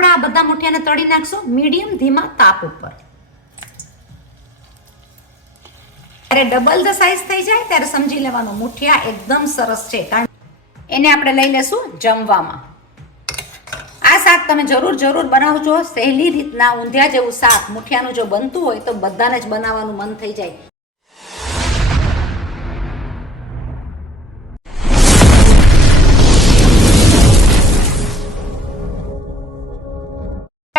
આપણે આ બધા મુઠિયાને તળી નાખશું મીડિયમ ધીમા તાપ ઉપર. ત્યારે ડબલ ધ સાઈઝ થઈ જાય ત્યારે સમજી લેવાનું મુઠિયા એકદમ સરસ છે, કારણ એને આપણે લઈ લેશું જમવામાં. આ શાક તમે જરૂર બનાવજો સહેલી રીતના. ઊંધિયા જેવું શાક મુઠિયાનું જો બનતું હોય તો બધાને જ બનાવવાનું મન થઈ જાય.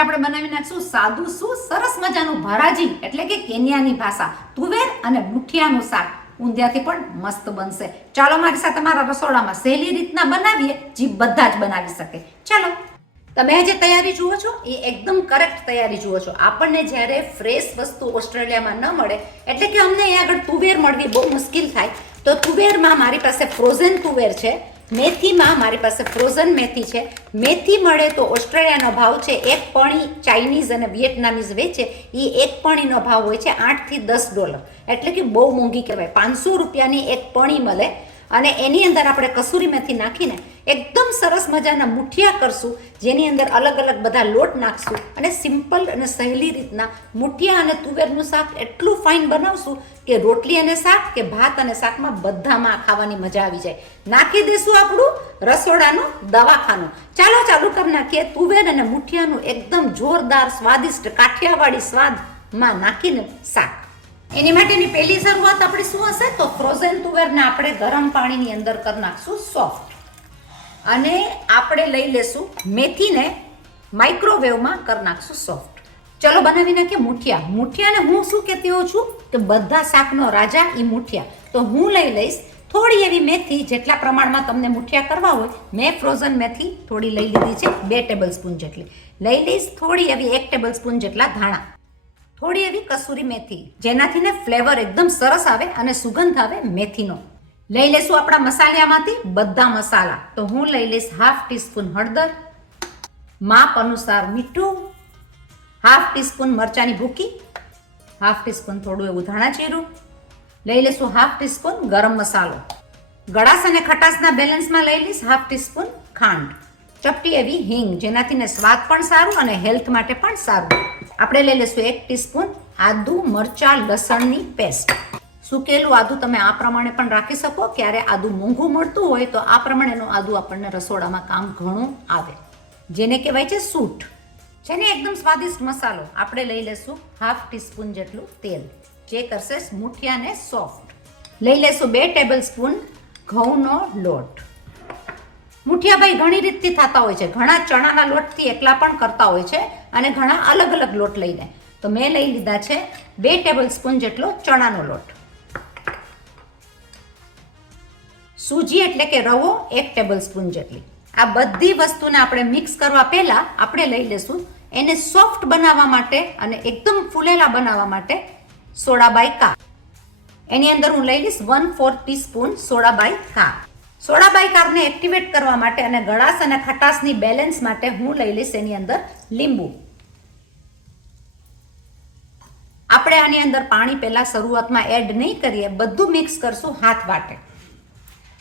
આપણે બનાવી નાખશું સાદું શું સરસ મજાનું ભરાજી, એટલે કે કેન્યાની ભાષા, તુવેર અને મુઠિયાનું શાક. ઊંધિયાથી પણ મસ્ત બનશે. ચાલો મારી સાથે મારા રસોડામાં સહેલી રીતના બનાવીએ, જે બધા જ બનાવી શકે. ચાલો, તમે જે તૈયારી જુઓ છો એ એકદમ કરેક્ટ તૈયારી જુઓ છો. આપણને જ્યારે ફ્રેશ વસ્તુ ઓસ્ટ્રેલિયામાં ન મળે, એટલે કે અમને અહીંયા આગળ તુવેર મળવી બહુ મુશ્કેલ થાય, તો તુવેરમાં મારી પાસે ફ્રોઝન તુવેર છે. મેથીમાં મારી પાસે ફ્રોઝન મેથી છે. મેથી મળે તો ઓસ્ટ્રેલિયાનો ભાવ છે, એક પણી ચાઇનીઝ અને વિયેટનામીઝ વેચે એ એક પણીનો ભાવ હોય છે $8 થી $10, એટલે કે બહુ મોંઘી કહેવાય. 500 રૂપિયાની એક પણી મળે. અને એની અંદર આપણે કસૂરી મેથી નાખીને એકદમ સરસ મજાના મુઠિયા કરશું, જેની અંદર અલગ અલગ બધા લોટ નાખશું અને સિમ્પલ અને સહેલી રીતના મુઠિયા અને તુવેરનું શાક એટલું ફાઇન બનાવશું કે રોટલી અને શાક કે ભાત અને શાકમાં બધામાં ખાવાની મજા આવી જાય. નાખી દઈશું આપણું રસોડાનું દવાખાનું. ચાલો ચાલુ કરી નાખીએ તુવેર અને મુઠિયાનું એકદમ જોરદાર સ્વાદિષ્ટ કાઠિયાવાડી સ્વાદમાં નાખીને શાક. એની માટેની પહેલી શરૂઆત આપણી શું હશે, તો ફ્રોઝન તુવેરને આપણે ગરમ પાણીની અંદર કરી નાખશું સોફ્ટ. અને આપણે લઈ લેશું મેથીને માઇક્રોવેવમાં કરી નાખશું સોફ્ટ. ચલો બનાવી નાખીએ મુઠિયા. મુઠિયાને હું શું કહેતી હોઉં છું કે બધા શાકનો રાજા એ મુઠિયા. તો હું લઈ લઈશ થોડી એવી મેથી, જેટલા પ્રમાણમાં તમને મુઠિયા કરવા હોય. મેં ફ્રોઝન મેથી થોડી લઈ લીધી છે, 2 ટેબલ સ્પૂન જેટલી લઈ લઈશ. થોડી એવી 1 ટેબલ સ્પૂન જેટલા ધાણા, થોડી એવી કસૂરી મેથી, જેનાથી ને ફ્લેવર એકદમ સરસ આવે અને સુગંધ આવે મેથીનો. લઈ લેશું આપણા મસાલામાંથી બધા મસાલા. તો હું લઈ લઈશ ½ ટીસ્પૂન હળદર, માપ અનુસાર મીઠું, ½ ટીસ્પૂન મરચાની ભૂકી, ½ ટીસ્પૂન થોડું એવું ધાણા જીરું, લઈ લેશું ½ ટીસ્પૂન ગરમ મસાલો. ગળાશ અને ખટાશના બેલેન્સમાં લઈ લઈશ ½ ટીસ્પૂન ખાંડ, ચપટી એવી હિંગ, જેનાથી ને સ્વાદ પણ સારું અને હેલ્થ માટે પણ સારું. આપણે લઈ લઈશું 1 ટીસ્પૂન આદુ મરચા લસણની પેસ્ટ. સુકેલું આદુ તમે આ પ્રમાણે પણ રાખી શકો. ક્યારે આદુ મોંઘું મળતું હોય તો આ પ્રમાણેનું આદુ આપણને રસોડામાં કામ ઘણું આવે, જેને કહેવાય છે સૂંઠ. છે ને એકદમ સ્વાદિષ્ટ મસાલો. આપણે લઈ લઈશું ½ ટીસ્પૂન જેટલું તેલ, જે કરશે મુઠિયાને સોફ્ટ. લઈ લઈશું 2 ટેબલ સ્પૂન ઘઉંનો લોટ. મુઠિયા ભાઈ ઘણી રીતથી થતા હોય છે. ઘણા ચણાના લોટથી એકલા પણ કરતા હોય છે અને ઘણા અલગ અલગ લોટ લઈને. તો મેં લઈ લીધા છે 2 ટેબલ સ્પૂન જેટલો ચણાનો લોટ. સૂજી એટલે કે રવો 1 ટેબલ સ્પૂન જેટલી. આ બધી વસ્તુને આપણે મિક્સ કરવા પહેલા આપણે લઈ લેશું એને સોફ્ટ બનાવવા માટે અને એકદમ ફૂલેલા બનાવવા માટે સોડા બાય કા. એની અંદર હું લઈ લઈશ 1/4 ટીસ્પૂન સોડા બાય કા. સોડા બાયકારને એક્ટિવેટ કરવા માટે અને ગળાશ અને ખટાશની બેલેન્સ માટે હું લઈ લઈશ એની અંદર લીંબુ. આપણે આની અંદર પાણી પહેલા શરૂઆતમાં એડ નહીં કરીએ, બધું મિક્સ કરશું હાથ વાટે.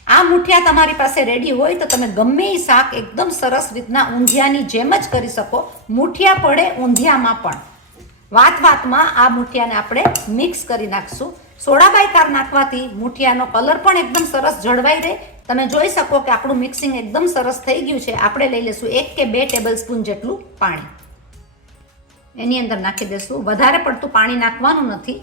આ મુઠિયા તમારી પાસે રેડી હોય તો તમે ગમે એ શાક એકદમ સરસ રીતના ઊંધિયાની જેમ જ કરી શકો. મુઠિયા પડે ઊંધિયામાં પણ. વાતમાં આ મુઠિયાને આપણે મિક્સ કરી નાખશું. સોડા બાયકાર નાખવાથી મુઠિયાનો કલર પણ એકદમ સરસ જળવાઈ રહે. તમે જોઈ શકો કે આપણું મિક્સિંગ એકદમ સરસ થઈ ગયું છે. આપણે લઈ લઈશું 1 કે 2 ટેબલ સ્પૂન જેટલું પાણી. એની અંદર નાખી દઈશું. વધારે પડતું પાણી નાખવાનું નથી.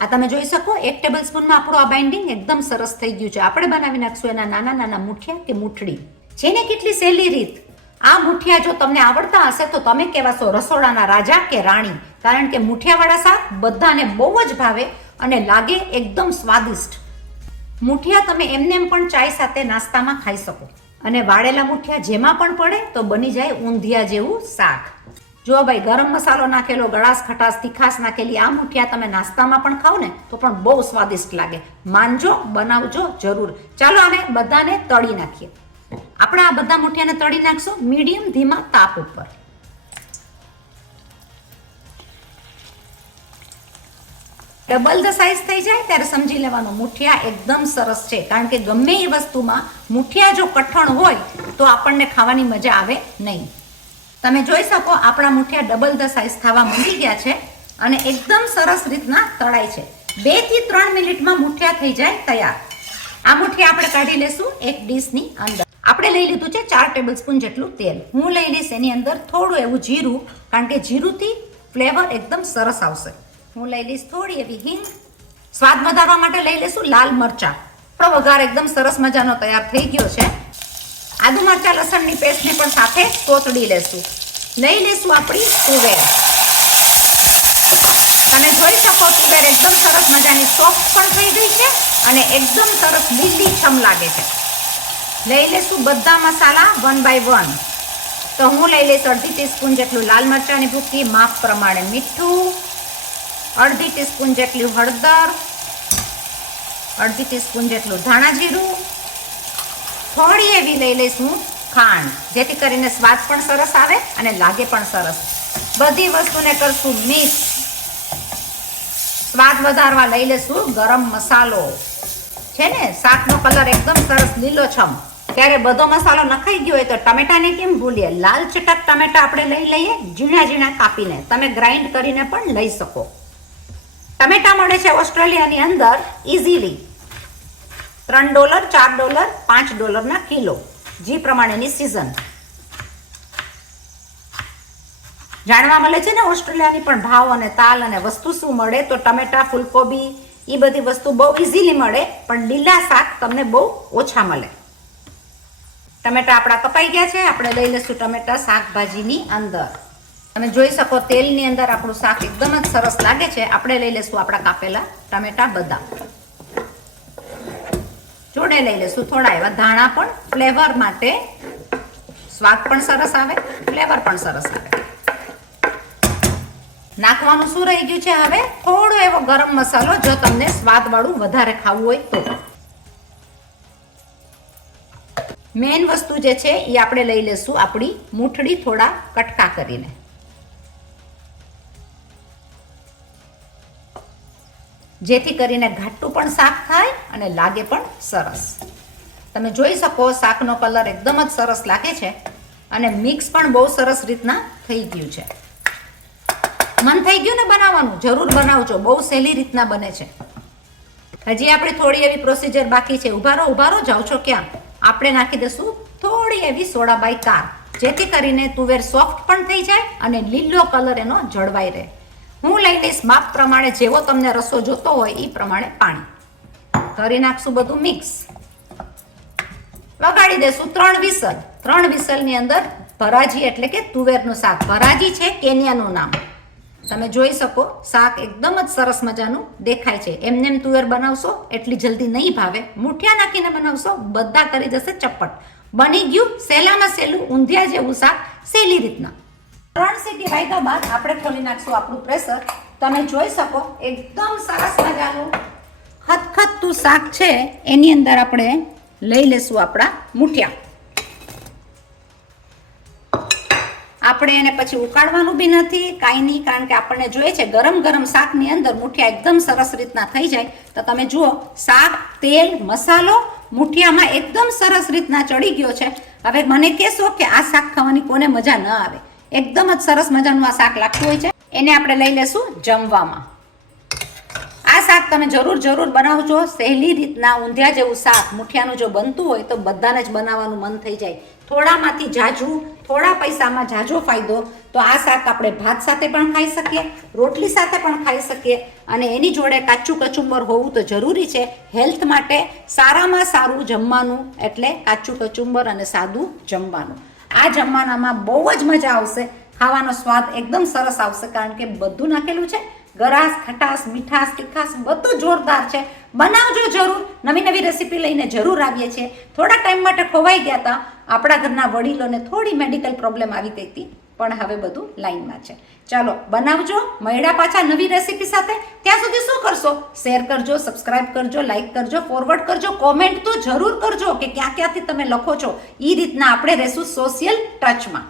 આ તમે જોઈ શકો 1 ટેબલ સ્પૂનમાં આપણું આ બાઇન્ડિંગ એકદમ સરસ થઈ ગયું છે. આપણે બનાવી નાખશું એના નાના નાના મુઠિયા કે મુઠડી. જેને કેટલી સહેલી રીત. આ મુઠિયા જો તમને આવડતા હશે તો તમે કહેવાશો રસોડાના રાજા કે રાણી, કારણ કે મુઠિયાવાળા શાક બધાને બહુ જ ભાવે અને લાગે એકદમ સ્વાદિષ્ટ. મુઠિયા તમે એમને પણ ચાય સાથે નાસ્તામાં ખાઈ શકો. અને વાળેલા મુઠિયા જેમાં પણ પડે તો બની જાય ઊંધિયા જેવું શાક. જો ભાઈ ગરમ મસાલો નાખેલો, ગળાશ ખટાશ તીખાશ નાખેલી આ મુઠિયા તમે નાસ્તામાં પણ ખાઓ ને તો પણ બહુ સ્વાદિષ્ટ લાગે. માનજો, બનાવજો જરૂર. ચાલો આને બધાને તળી નાખીએ. આપણે આ બધા મુઠિયાને તળી નાખશું મીડિયમ ધીમા તાપ ઉપર. ડબલ ધ સાઈઝ થઈ જાય ત્યારે સમજી લેવાનું મુઠિયા એકદમ સરસ છે, કારણ કે ગમે એ વસ્તુમાં મુઠિયા જો કઠણ હોય તો આપણને ખાવાની મજા આવે નહીં. તમે જોઈ શકો આપણા મુઠિયા ડબલ ધ સાઈઝ થવા માંડી ગયા છે અને એકદમ સરસ રીતના તળાય છે. 2 થી 3 મિનિટમાં મુઠિયા થઈ જાય તૈયાર. આ મુઠિયા આપણે કાઢી લેશું એક ડીશની અંદર. આપણે લઈ લીધું છે 4 ટેબલસ્પૂન જેટલું તેલ. હું લઈ લઈશ એની અંદર થોડું એવું જીરું, કારણ કે જીરુંથી ફ્લેવર એકદમ સરસ આવશે. હું લઈ લઈશ થોડી એવી હિંગ. સ્વાદ વધારવા માટે લઈ લઈશું લાલ મરચાં. આપણો વઘાર એકદમ સરસ મજાનો તૈયાર થઈ ગયો છે. આદુ મરચા લસણની પેસ્ટને પણ સાથે કોતડી લેશું. લઈ લેશું આપણી તુવેર. તમે જોઈ શકો તુવેર એકદમ સરસ મજાની સોફ્ટ પણ થઈ ગઈ છે અને એકદમ સરસ લીલી છમ લાગે છે. લઈ લેશું બધા મસાલા 1 by 1. તો હું લઈ લઈશ 1/2 ટીસ્પૂન જેટલું લાલ મરચાંની ભૂકી, માપ પ્રમાણે મીઠું, 1/2 ટીસ્પૂન જેટલું હળદર, 1/2 ટીસ્પૂન જેટલું ધાણા જીરું, થોડી એવી લઈ લઈશું ખાંડ, જેથી કરીને સ્વાદ પણ સરસ આવે અને લાગે પણ સરસ. બધી વસ્તુને કરશું મિક્સ. સ્વાદ વધારવા લઈ લઈશું ગરમ મસાલો. છે ને શાકનો કલર એકદમ સરસ લીલોછમ. ત્યારે બધો મસાલો નખાઈ ગયો હોય તો ટમેટાને કેમ ભૂલીએ, લાલ ચટક ટમેટા આપણે લઈ લઈએ ઝીણા ઝીણા કાપીને. તમે ગ્રાઇન્ડ કરીને પણ લઈ શકો. ટમેટા મળે છે ઓસ્ટ્રેલિયાની અંદર ઇઝીલી $3, $4, $5 કિલો, જે પ્રમાણેની સિઝન. જાણવા મળે છે ને ઓસ્ટ્રેલિયાની પણ ભાવ અને તાલ અને વસ્તુ શું મળે. તો ટમેટા, ફૂલકોબી એ બધી વસ્તુ બહુ ઇઝીલી મળે, પણ લીલા શાક તમને બહુ ઓછા મળે. ટમેટા આપણા કપાઈ ગયા છે. આપણે લઈ લઈશું ટમેટા શાકભાજીની અંદર. તમે જોઈ શકો તેલની અંદર આપણું શાક એકદમ જ સરસ લાગે છે. આપણે લઈ લઈશું આપણા કાપેલા ટમેટા બધા. જોડે લઈ લઈશું થોડા એવા ધાણા પણ ફ્લેવર માટે. સ્વાદ પણ સરસ આવે, ફ્લેવર પણ સરસ આવે. નાખવાનું શું રહી ગયું છે હવે? થોડો એવો ગરમ મસાલો, જો તમને સ્વાદવાળું વધારે ખાવું હોય તો. મેઇન વસ્તુ જે છે એ આપણે લઈ લેશું આપણી મૂઠડી થોડા કટકા કરીને. જેથી કરીને ઘાટું પણ શાક થાય અને લાગે પણ સરસ. તમે જોઈ શકો શાકનો કલર એકદમ જ સરસ લાગે છે અને મિક્સ પણ બહુ સરસ રીતના થઈ ગયું છે. મન થઈ ગયું ને બનાવવાનું? જરૂર બનાવજો, બહુ સહેલી રીતના બને છે. હજી આપણે થોડી એવી પ્રોસિજર બાકી છે. ઉભા રહો, જાઓ છો ક્યાં? આપણે નાખી દઈશું થોડી એવી સોડા બાયકાર, જેથી કરીને તુવેર સોફ્ટ પણ થઈ જાય અને લીલો કલર એનો જળવાઈ રહે. હું લઈ લઈશ માપ પ્રમાણે, જેવો તમને રસો જોતો હોય એ પ્રમાણે પાણી. કરી નાખશું બધું મિક્સ. વગાડી દેશું 3 વિસલ. 3 વિસલની અંદર ભરાજી એટલે કે તુવેરનું શાક. ભરાજી છે કેન્યાનું નામ. તમે જોઈ શકો શાક એકદમ જ સરસ મજાનું દેખાય છે. એમને એમ તુવેર બનાવશો એટલી જલ્દી નહીં ભાવે. મુઠિયા નાખીને બનાવશો બધા કરી જશે ચપટ. બની ગયું સહેલામાં સહેલું ઊંધિયા જેવું શાક, સહેલી રીતના. 3 સીટી વાગ્યા બાદ આપણે ખોલી નાખશું આપણું પ્રેશર. તમે જોઈ શકો એકદમ સરસ મજાનું ખતખતું શાક છે. એની અંદર આપણે લઈ લેશું આપણા મુઠિયા. આપણે એને પછી ઉકાળવાનું બી નથી, કાંઈ નહીં, કારણ કે આપણને જોઈએ છે ગરમ ગરમ શાકની અંદર મુઠિયા એકદમ સરસ રીતના થઈ જાય. તો તમે જુઓ શાક, તેલ, મસાલો મુઠિયામાં એકદમ સરસ રીતના ચડી ગયો છે. હવે મને કહેશો કે આ શાક ખાવાની કોને મજા ન આવે? એકદમ જ સરસ મજાનું આ શાક લાગતું હોય છે. એને આપણે લઈ લેશું જમવામાં. આ શાક તમે જરૂર બનાવજો. સહેલી રીતના ઊંધિયા જેવું શાક મુઠિયાનું જો બનતું હોય તો બધાને જ બનાવવાનું મન થઈ જાય. થોડામાંથી જાજુ, થોડા પૈસામાં જાજો ફાયદો. તો આ શાક આપણે ભાત સાથે પણ ખાઈ શકીએ, રોટલી સાથે પણ ખાઈ શકીએ અને એની જોડે કાચું કચુંબર હોવું તો જરૂરી છે. હેલ્થ માટે સારામાં સારું જમવાનું એટલે કાચું કચુંબર અને સાદું જમવાનું. આ જમવાનામાં બહુ જ મજા આવશે. ખાવાનો સ્વાદ એકદમ સરસ આવશે, કારણ કે બધું નાખેલું છે. ગરાસ, ખટાશ, મીઠાશ, તીખાશ બધું જોરદાર છે. બનાવજો જરૂર. નવી રેસીપી લઈને જરૂર આવીએ છીએ. થોડા ટાઈમ માટે ખોવાઈ ગયા હતા. આપણા ઘરના વડીલોને થોડી મેડિકલ પ્રોબ્લેમ આવી ગઈ હતી, પણ હવે બધું લાઈનમાં છે. ચાલો બનાવજો. મળ્યા પાછા નવી રેસીપી સાથે. ત્યાં સુધી શું કરશો? શેર કરજો, સબસ્ક્રાઇબ કરજો, લાઈક કરજો, ફોરવર્ડ કરજો, કોમેન્ટ તો જરૂર કરજો કે ક્યાં ક્યાંથી તમે લખો છો. એ રીતના આપણે રહેશું સોશિયલ ટચમાં.